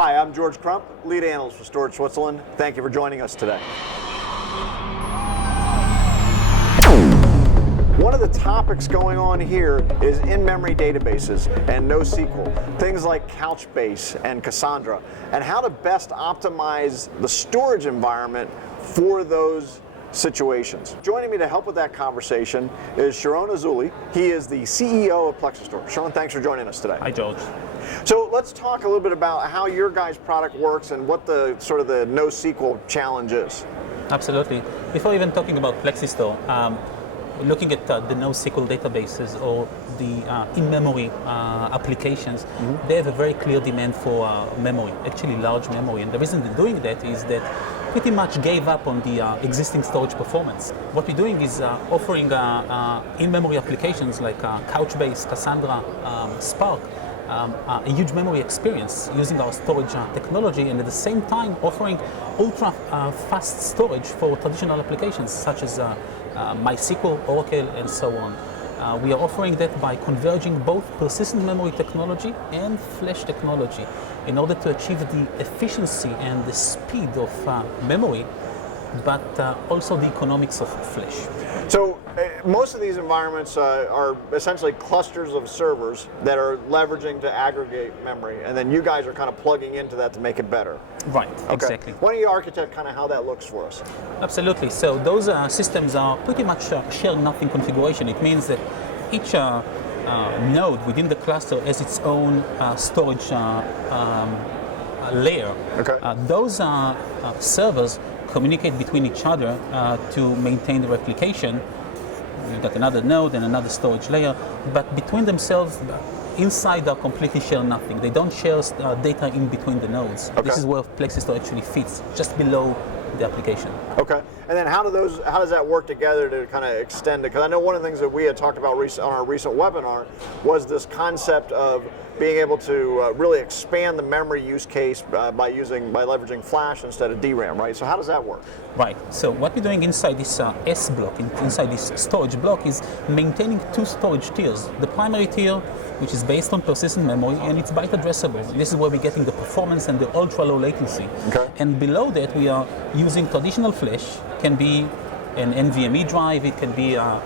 Hi, I'm George Crump, lead analyst for Storage Switzerland. Thank you for joining us today. One of the topics going on here is in-memory databases and NoSQL, things like Couchbase and Cassandra, and how to best optimize the storage environment for those situations. Joining me to help with that conversation is Sharon Azuli. He is the CEO of Plexistor. Sharon, thanks for joining us today. Hi, George. So let's talk a little bit about how your guys' product works and what the sort of the NoSQL challenge is. Absolutely. Before even talking about Plexistor, looking at the NoSQL databases or the in-memory applications, they have a very clear demand for memory, actually large memory. And the reason they're doing that is that pretty much gave up on the existing storage performance. What we're doing is offering in-memory applications like Couchbase, Cassandra, Spark, a huge memory experience using our storage technology, and at the same time offering ultra fast storage for traditional applications such as MySQL, Oracle, and so on. We are offering that by converging both persistent memory technology and flash technology in order to achieve the efficiency and the speed of memory, but also the economics of flash. So most of these environments are essentially clusters of servers that are leveraging to aggregate memory, and then you guys are kind of plugging into that to make it better. Right, okay. Exactly. Why don't you architect kind of how that looks for us? Absolutely. So those systems are pretty much sharing nothing configuration. It means that each node within the cluster has its own storage layer. Okay. Those servers communicate between each other to maintain the replication. You've got another node and another storage layer, but between themselves, inside they completely share nothing. They don't share data in between the nodes. Okay. This is where Plexistor actually fits, just below the application. Okay, and then how does that work together to kind of extend it? Because I know one of the things that we had talked about on our recent webinar was this concept of being able to really expand the memory use case by leveraging flash instead of DRAM, right? So how does that work? Right. So what we're doing inside this S block, inside this storage block, is maintaining two storage tiers. The primary tier, which is based on persistent memory, and it's byte addressable. This is where we're getting the performance and the ultra low latency. Okay. And below that, we are using traditional flash. Can be an NVMe drive, it can be a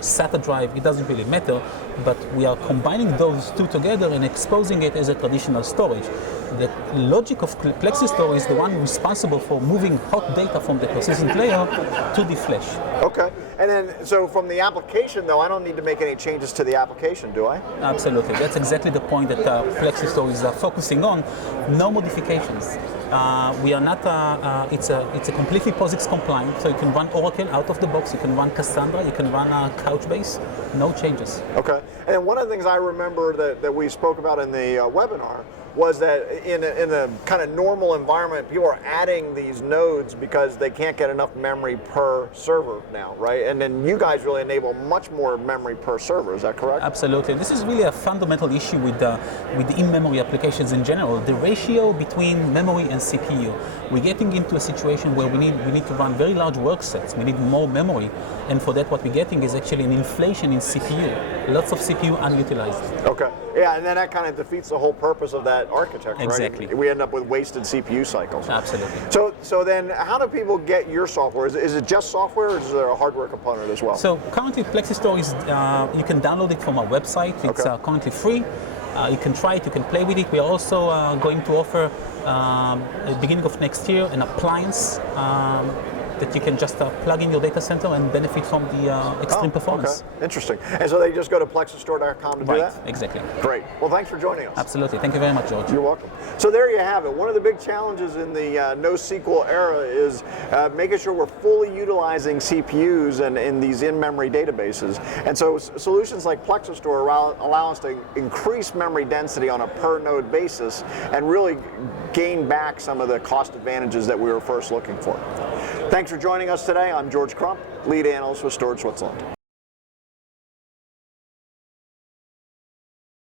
SATA drive, it doesn't really matter, but we are combining those two together and exposing it as a traditional storage. The logic of Plexistor is the one responsible for moving hot data from the persistent layer to the flash. Okay, and then so from the application though, I don't need to make any changes to the application, do I? Absolutely, that's exactly the point that Plexistor is focusing on. No modifications. We are not, it's a completely POSIX compliant, so you can run Oracle out of the box, you can run Cassandra, you can run Couchbase, no changes. Okay, and one of the things I remember that we spoke about in the webinar was that in a kind of normal environment, people are adding these nodes because they can't get enough memory per server now, right? And then you guys really enable much more memory per server, is that correct? Absolutely. This is really a fundamental issue with the in-memory applications in general. The ratio between memory and CPU. We're getting into a situation where we need to run very large work sets. We need more memory, and for that what we're getting is actually an inflation in CPU. Lots of CPU unutilized. Okay. Yeah, and then that kind of defeats the whole purpose of that architecture, exactly. Right? We end up with wasted CPU cycles. Absolutely. So then how do people get your software? Is it just software, or is there a hardware component as well? So currently Plexistor is, you can download it from our website. It's currently free. You can try it, you can play with it. We are also going to offer, at the beginning of next year, an appliance that you can just plug in your data center and benefit from the extreme performance. Okay, interesting. And so they just go to plexistor.com to do that? Right, exactly. Great. Well, thanks for joining us. Absolutely. Thank you very much, George. You're welcome. So there you have it. One of the big challenges in the NoSQL era is making sure we're fully utilizing CPUs and in these in-memory databases. And so solutions like Plexistor allow us to increase memory density on a per-node basis and really gain back some of the cost advantages that we were first looking for. Thanks for joining us today. I'm George Crump, lead analyst with Storage Switzerland.